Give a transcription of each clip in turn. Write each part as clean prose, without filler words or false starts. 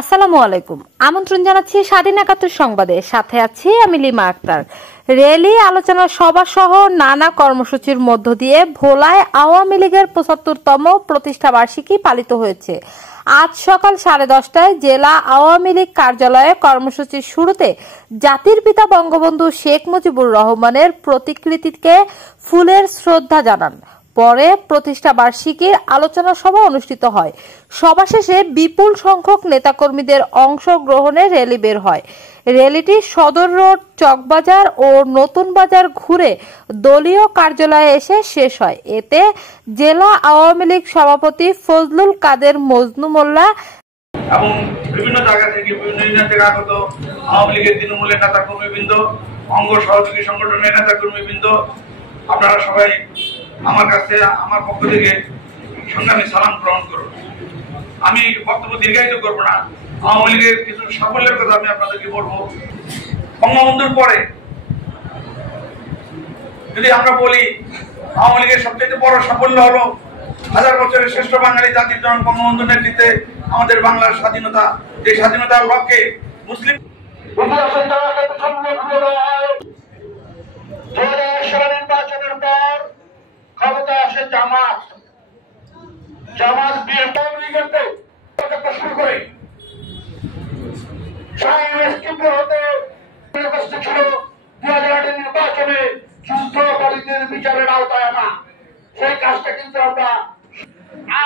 আসসালামু আলাইকুম। আমন্ত্রণ জানাচ্ছি স্বাধীন ৭১ সংবাদে, সাথে আছি আমি লিমা আক্তার। র্যালি, আলোচনা সভা সহ নানা কর্মসূচির মধ্য দিয়ে ভোলায় আওয়ামী লীগের ৭৫তম প্রতিষ্ঠা বার্ষিকী পালিত হয়েছে। আজ সকাল 10:30টায় জেলা আওয়ামী লীগ কার্যালয়ে কর্মসূচির শুরুতে জাতির পিতা বঙ্গবন্ধু শেখ মুজিবুর রহমানের প্রতিকৃতিকে ফুলের শ্রদ্ধা জানান। পরে প্রতিষ্ঠা বার্ষিকীর আলোচনা সভা অনুষ্ঠিত হয়। সভা শেষে বিপুল সংখ্যক নেতাকর্মীদের অংশগ্রহণে র্যালি বের হয়। র্যালিটি সদর রোড, চকবাজার ও নতুন বাজার ঘুরে দলীয় কার্যালয়ে এসে শেষ হয়। এতে জেলা আওয়ামী লীগ সভাপতি ফজলুল কাদের মজনু মোল্লা এবং বিভিন্ন জায়গা থেকে বিভিন্ন ইউনিয়ন থেকে আগত আওয়ামী লীগের তৃণমূলের নেতা কর্মীবৃন্দ, অঙ্গ সহযোগী সংগঠনের নেতা কর্মীবৃন্দ, আপনারা সবাই আমার কাছে আমার পক্ষ থেকে সংগ্রামী সালাম গ্রহণ করুন। আমি বক্তব্য দীর্ঘায়িত করবো না। আওয়ামী লীগের কিছু সাফল্যের কথা আমি আপনাদেরকে বলবো। বঙ্গবন্ধুর পরে যদি আমরা বলি, আওয়ামী লীগের সবচেয়ে বড় সাফল্য হলো 1000 বছরের শ্রেষ্ঠ বাঙালি জাতির জনক বঙ্গবন্ধুর নেতৃত্বে আমাদের বাংলার স্বাধীনতা। এই স্বাধীনতার লক্ষ্যে মুসলিম নির্বাচনের পর ক্ষমতা আসে জামাত শুরু করে ছিল 2008 নির্বাচনে যুদ্ধাপরাধীদের বিচারের আওতায় আনা। সেই কাজটা কিন্তু আমরা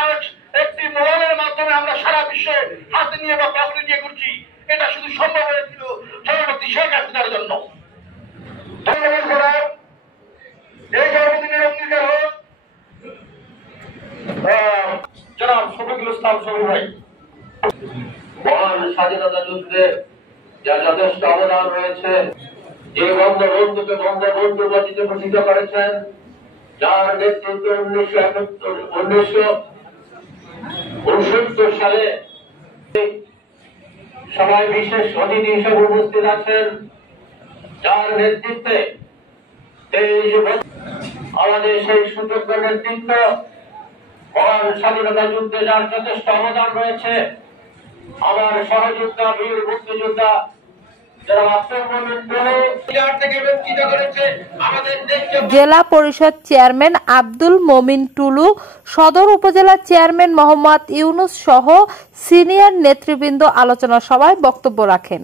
আজ একটি মোড়ালের মাধ্যমে আমরা সারা বিশ্বে হাতে নিয়ে বা পাগড়ি নিয়ে করছি। এটা শুধু সম্ভব হয়েছিল জননেত্রী শেখ হাসিনার জন্য। ধন্যবাদ। এই জন্মদিনের অঙ্গীকার হোক জনাব শফিকুল ইসলাম শফি ভাই। মহান স্বাধীনতা যুদ্ধে যা যথেষ্ট অবদান রয়েছে, যে বঙ্গবন্ধুকে বঙ্গবন্ধু গতিতে ভূষিত করেছেন, যার নেতৃত্বে 1969 সালে সবাই বিশেষ অতিথি হিসেবে উপস্থিত আছেন, যার নেতৃত্বে আমাদের সেই সুযোগ্য নেতৃত্ব মহান স্বাধীনতা যুদ্ধে যার যথেষ্ট অবদান রয়েছে, আমার সহযোদ্ধা বীর মুক্তিযোদ্ধা জেলা পরিষদ চেয়ারম্যান আব্দুল মমিন টুলু, সদর উপজেলা চেয়ারম্যান মোহাম্মদ ইউনুস সহ সিনিয়র নেতৃবৃন্দ আলোচনা সভায় বক্তব্য রাখেন।